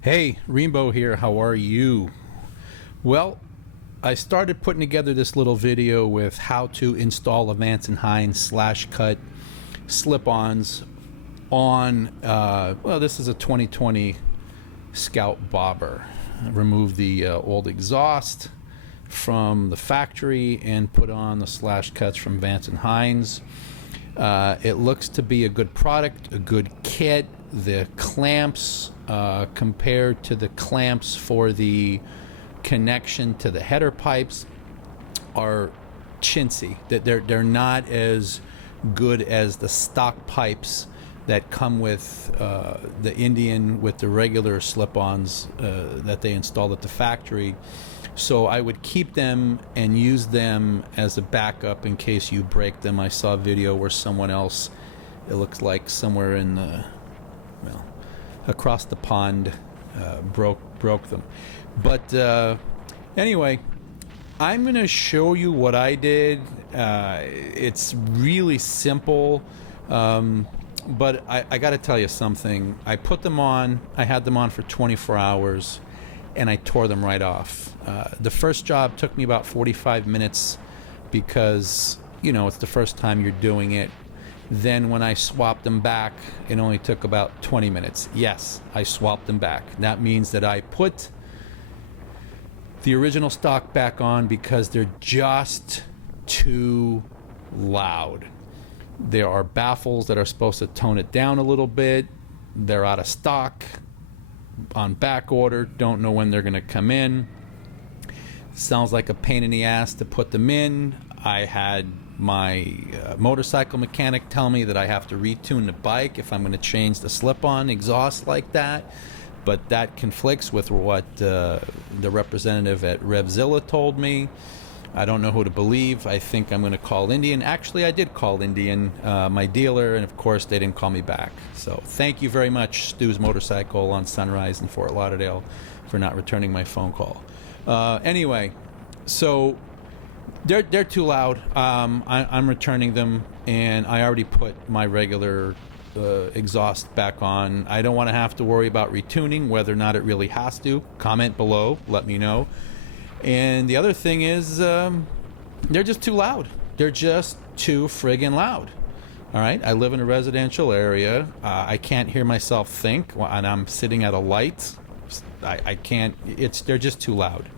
Hey, Rainbow here. How are you? Well, I started putting together this little video with how to install a Vance and Hines slash cut slip-ons on, well, this is a 2020 Scout Bobber. I removed the old exhaust from the factory and put on the slash cuts from Vance and Hines. It looks to be a good product, a good kit. The clamps compared to the clamps for the connection to the header pipes are chintzy. That they're not as good as the stock pipes that come with the Indian with the regular slip-ons that they installed at the factory. So I would keep them and use them as a backup in case you break them. I saw a video where someone else, it looks like somewhere in the, well, across the pond, broke them. But anyway, I'm going to show you what I did. It's really simple, but I got to tell you something. I put them on, I had them on for 24 hours, and I tore them right off. The first job took me about 45 minutes because, you know, it's the first time you're doing it. Then when I swapped them back, it only took about 20 minutes. Yes, I swapped them back. That means that I put the original stock back on because they're just too loud. There are baffles that are supposed to tone it down a little bit. They're out of stock, on back order, don't know when they're going to come in. Sounds like a pain in the ass to put them in. I had my motorcycle mechanic tell me that I have to retune the bike if I'm going to change the slip-on exhaust like that, but that conflicts with what the representative at Revzilla told me. I don't know who to believe. I think I'm going to call Indian. Actually, I did call Indian, my dealer, and of course they didn't call me back. So thank you very much, Stu's Motorcycle on Sunrise in Fort Lauderdale, for not returning my phone call. Anyway, so they're too loud. I'm returning them, and I already put my regular exhaust back on. I don't want to have to worry about retuning, whether or not it really has to. Comment below, let me know. And the other thing is, they're just too loud. They're just too friggin' loud. All right, I live in a residential area. I can't hear myself think, and I'm sitting at a light. I can't. They're just too loud.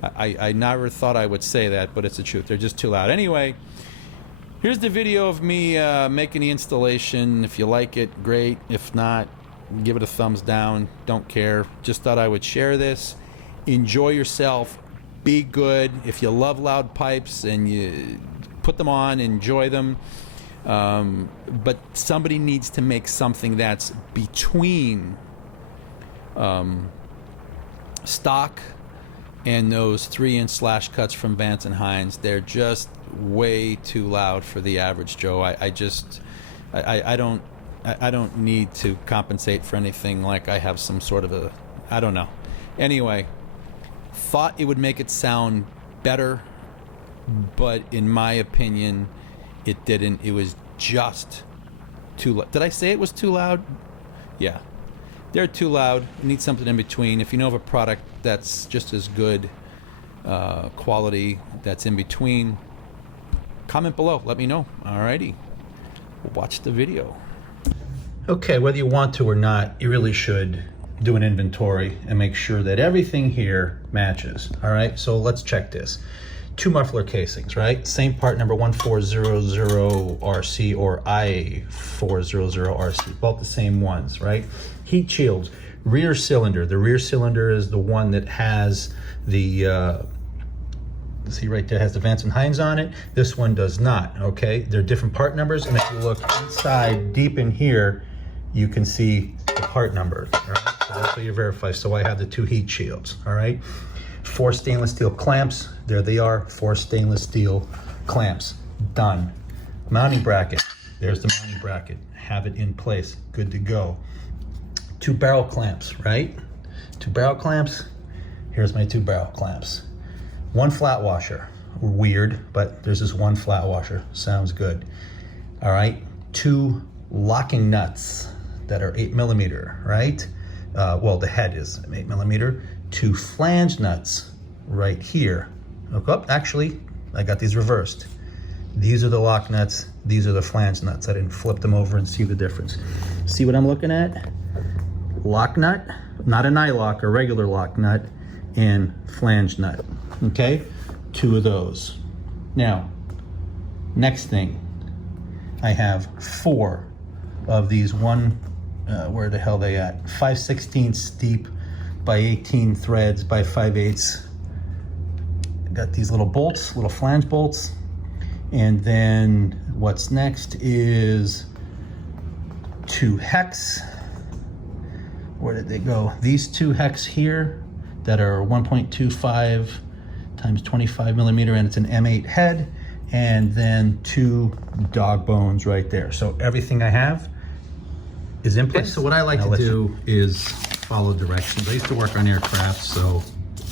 I never thought I would say that, but it's the truth. They're just too loud. Anyway, here's the video of me making the installation. If you like it, great. If not, give it a thumbs down. Don't care. Just thought I would share this. Enjoy yourself. Be good. If you love loud pipes and you put them on, enjoy them. But somebody needs to make something that's between stock and those 3-inch slash cuts from Vance and Hines. They're just way too loud for the average Joe. I don't need to compensate for anything like I have some sort of a, I don't know. Anyway, thought it would make it sound better, but in my opinion, it didn't. It was just too loud. Did I say it was too loud? Yeah. They're too loud. You need something in between. If you know of a product that's just as good quality that's in between, comment below. Let me know. Alrighty. Watch the video. Okay, whether you want to or not, you really should do an inventory and make sure that everything here matches. All right, so let's check this. 2 muffler casings, right? Same part number 1400RC or I400RC, both the same ones, right? Heat shields, rear cylinder. The rear cylinder is the one that has the, see right there, has the Vance and Hines on it. This one does not, okay? They're different part numbers, and if you look inside, deep in here, you can see the part numbers, all right? So that's what you verify. So I have the 2 heat shields, all right? 4 stainless steel clamps, there they are, 4 stainless steel clamps, done. Mounting bracket, there's the mounting bracket, have it in place, good to go. 2 barrel clamps, right? 2 barrel clamps, here's my 2 barrel clamps. 1 flat washer, weird, but there's this 1 flat washer, sounds good. All right, 2 locking nuts that are 8mm, right? well, the head is 8mm, 2 flange nuts right here. Look up, actually, I got these reversed. These are the lock nuts, these are the flange nuts. I didn't flip them over and see the difference. See what I'm looking at? Lock nut, not an eye lock, a regular lock nut, and flange nut, okay? 2 of those. Now, next thing, I have 4 of these where the hell they at? 5/16 deep by 18 threads by 5/8. Got these little bolts, little flange bolts. And then what's next is 2 hex. Where did they go? These 2 hex here that are 1.25 times 25mm, and it's an M8 head. And then 2 dog bones right there. So everything I have is in place. So what I like to do is follow directions. I used to work on aircraft, so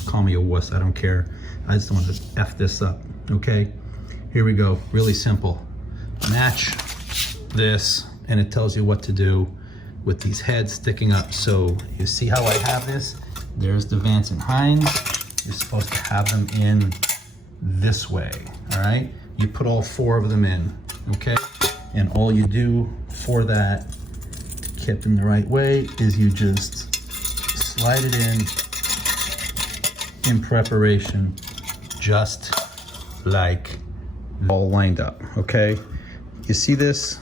call me a wuss, I don't care. I just want to F this up, okay? Here we go, really simple. Match this, and it tells you what to do with these heads sticking up. So you see how I have this? There's the Vance and Hines. You're supposed to have them in this way, all right? You put all 4 of them in, okay? And all you do for that, to keep them the right way, is you just slide it in preparation, just like all lined up, okay? You see this?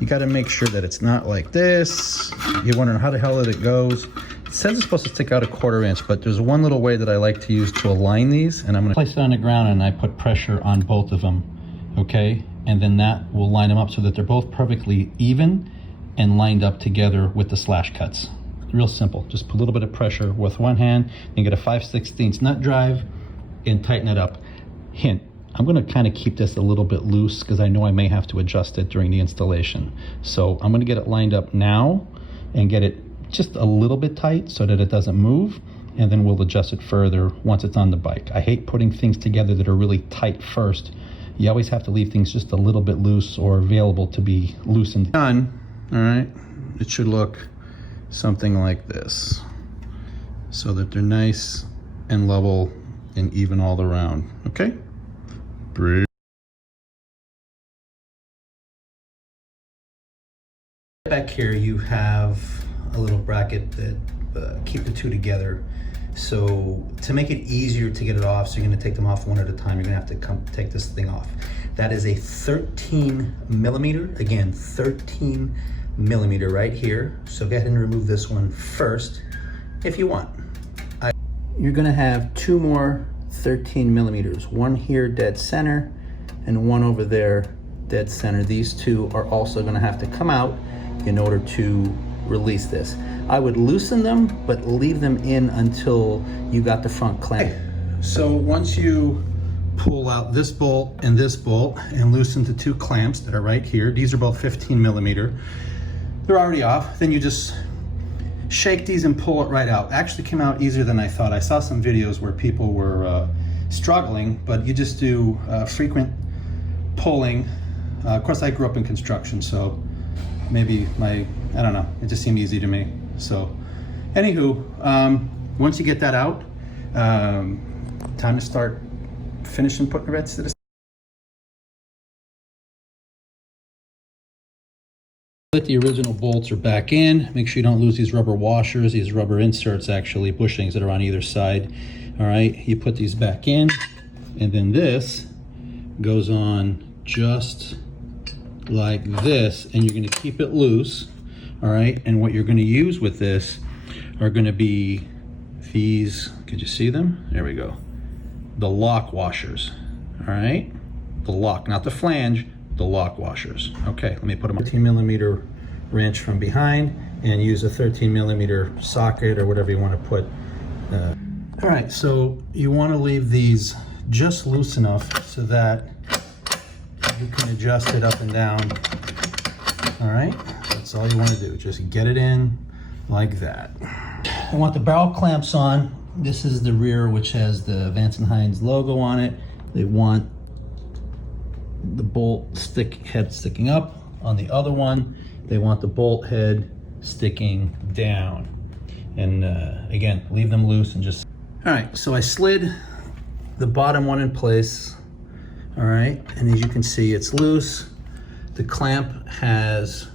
You gotta make sure that it's not like this. You're wondering how the hell it goes. It says it's supposed to stick out 1/4 inch, but there's one little way that I like to use to align these, and I'm gonna place it on the ground and I put pressure on both of them, okay? And then that will line them up so that they're both perfectly even and lined up together with the slash cuts. Real simple, just put a little bit of pressure with one hand and get a 5/16 nut drive and tighten it up. Hint, I'm gonna kind of keep this a little bit loose because I know I may have to adjust it during the installation. So I'm gonna get it lined up now and get it just a little bit tight so that it doesn't move, and then we'll adjust it further once it's on the bike. I hate putting things together that are really tight first. You always have to leave things just a little bit loose or available to be loosened. Done, all right? It should look something like this, so that they're nice and level and even all around, okay? Breathe. Back here you have a little bracket that keep the 2 together. So to make it easier to get it off, so you're gonna take them off one at a time, you're gonna have to take this thing off. That is a 13mm, again, 13mm right here. So go ahead and remove this one first if you want. You're gonna have 2 more 13mm, one here dead center and one over there dead center. These 2 are also gonna have to come out in order to release this. I would loosen them, but leave them in until you got the front clamp. So once you pull out this bolt and loosen the 2 clamps that are right here, these are both 15mm, they're already off, then you just shake these and pull it right out. It actually came out easier than I thought. I saw some videos where people were struggling, but you just do frequent pulling. Of course, I grew up in construction, so maybe I don't know, it just seemed easy to me. So anywho, once you get that out, time to start finishing putting the reds to the Let the original bolts are back in. Make sure you don't lose these rubber washers, these rubber inserts, actually, bushings that are on either side. All right, you put these back in, and then this goes on just like this, and you're gonna keep it loose, all right? And what you're gonna use with this are gonna be these, could you see them? There we go. The lock washers, all right? The lock, not the flange, the lock washers. Okay, let me put them on. 13mm wrench from behind and use a 13mm socket or whatever you want to put. All right, so you want to leave these just loose enough so that you can adjust it up and down. All right, that's all you want to do. Just get it in like that. I want the barrel clamps on. This is the rear, which has the Vance & Hines logo on it. They want the bolt head sticking up. On the other one, they want the bolt head sticking down. And again, leave them loose and just... All right, so I slid the bottom one in place. All right, and as you can see, it's loose. The clamp has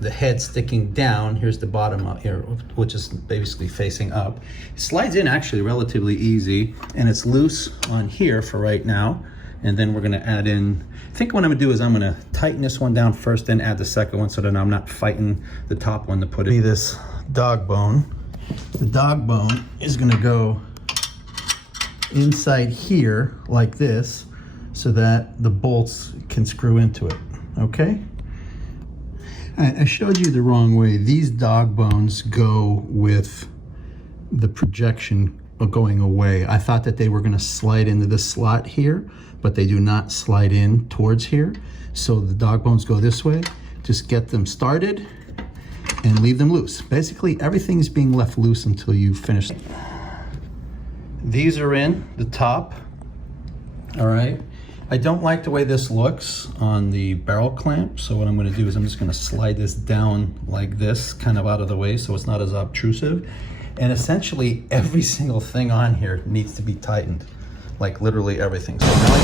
the head sticking down. Here's the bottom up here, which is basically facing up. It slides in actually relatively easy, and it's loose on here for right now. And then we're gonna add in, I think what I'm gonna do is I'm gonna tighten this one down first, then add the second one so that I'm not fighting the top one to put it. This dog bone. The dog bone is gonna go inside here like this so that the bolts can screw into it, okay? I showed you the wrong way. These dog bones go with the projection going away. I thought that they were gonna slide into this slot here, but they do not slide in towards here. So the dog bones go this way. Just get them started and leave them loose. Basically, everything's being left loose until you finish. These are in the top, all right? I don't like the way this looks on the barrel clamp, so what I'm gonna do is I'm just gonna slide this down like this, kind of out of the way so it's not as obtrusive. And essentially, every single thing on here needs to be tightened, like literally everything. So now I